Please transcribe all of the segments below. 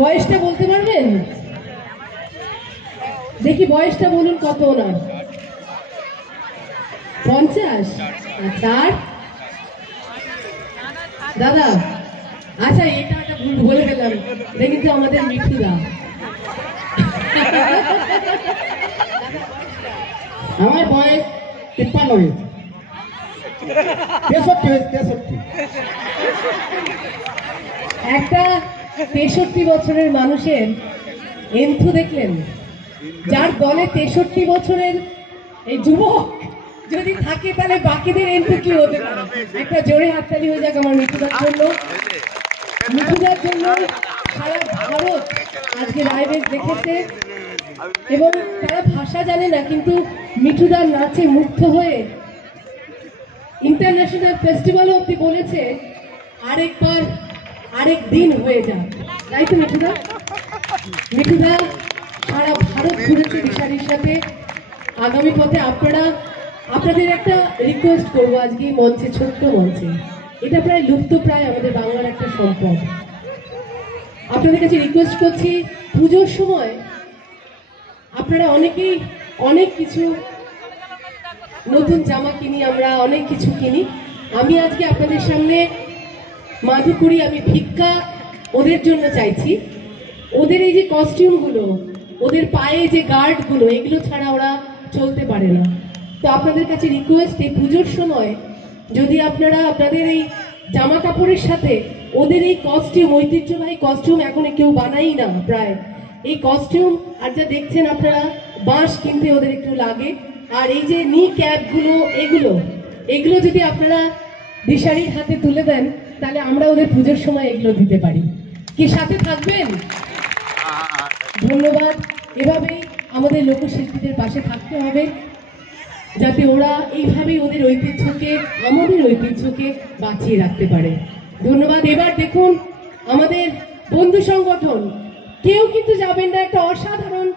বয়সটা বলতে পারবেন? দেখি বয়সটা বলুন কত ওনার? 50। আচ্ছা, দাদা আচ্ছা এটা একটা ভুল বলে গেলাম, এটা কিন্তু আমাদের মিঠুদা। আমার বয়স 53। 63। একটা 63 বছরের মানুষের এন্থু দেখলেন? যার দলে 63 বছরের এই যুবক যদি থাকে তাহলে বাকিদের এন্থু কি হতে পারে? একটা জোরে হাততালি হয়ে যাক আমার মিঠুদার জন্য। মিঠুদার জন্য সারা ভারত আজকে লাইভে দেখেছে এবং তারা ভাষা জানে না, কিন্তু মিঠুদার নাচে মুগ্ধ হয়ে ইন্টারন্যাশনাল ফেস্টিভ্যাল অব্দি বলেছে আরেকবার আরেক দিন হয়ে যাক, তাই তো মিঠুদা? মিঠুদা সারা ভারত ঘুরেছে দিশারির সাথে। আগামী পথে আপনাদের একটা রিকোয়েস্ট করবো আজকে মঞ্চে, ছোট্ট মঞ্চে, এটা প্রায় লুপ্ত প্রায় আমাদের বাংলার একটা সম্পদ। আপনাদের কাছে রিকোয়েস্ট করছি, পুজোর সময় আপনারা অনেকেই অনেক কিছু নতুন জামা কিনি, আমরা অনেক কিছু কিনি। আমি আজকে আপনাদের সামনে মাধুকুরি, আমি ভিক্ষা ওদের জন্য চাইছি। ওদের এই যে কস্টিউমগুলো, ওদের পায়ে যে গার্ডগুলো, এগুলো ছাড়া ওরা চলতে পারে না। তো আপনাদের কাছে রিকোয়েস্ট, এই পুজোর সময় যদি আপনারা আপনাদের এই জামা কাপড়ের সাথে ওদের এই কস্টিউম, ঐতিহ্যবাহী কস্টিউম এখন কেউ বানাই না প্রায়, এই কস্টিউম আর যা দেখছেন আপনারা, বাঁশ কিনতে ওদের একটু লাগে, আর এই যে নি ক্যাপগুলো, এগুলো যদি আপনারা দিশারির হাতে তুলে দেন তাহলে আমরা ওদের পুজোর সময় এগুলো দিতে পারি। কি সাথে থাকবেন? ধন্যবাদ। এভাবেই আমাদের লোকশিল্পীদের পাশে থাকতে হবে যাতে ওরা এইভাবেই ওদের ঐতিহ্যকে, আমাদের ঐতিহ্যকে বাঁচিয়ে রাখতে পারে। ধন্যবাদ। এবার দেখুন আমাদের বন্ধু সংগঠন কেউ কিন্তু যাবেন না, একটা অসাধারণ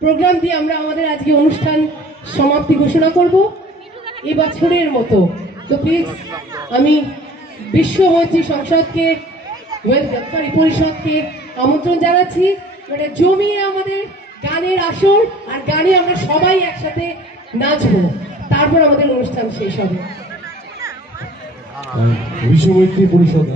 প্রোগ্রাম দিয়ে আমরা আমাদের আজকে অনুষ্ঠান সমাপ্তি ঘোষণা করব এবছরের মতো। তো প্লিজ আমি বিশ্বমৈত্রী সংসদকে, পরিষদকে আমন্ত্রণ জানাচ্ছি, মানে জমিয়ে আমাদের গানের আসর, আর গানে আমরা সবাই একসাথে নাচবো, তারপর আমাদের অনুষ্ঠান শেষ হবে। বিশ্বমৈত্রী পরিষদ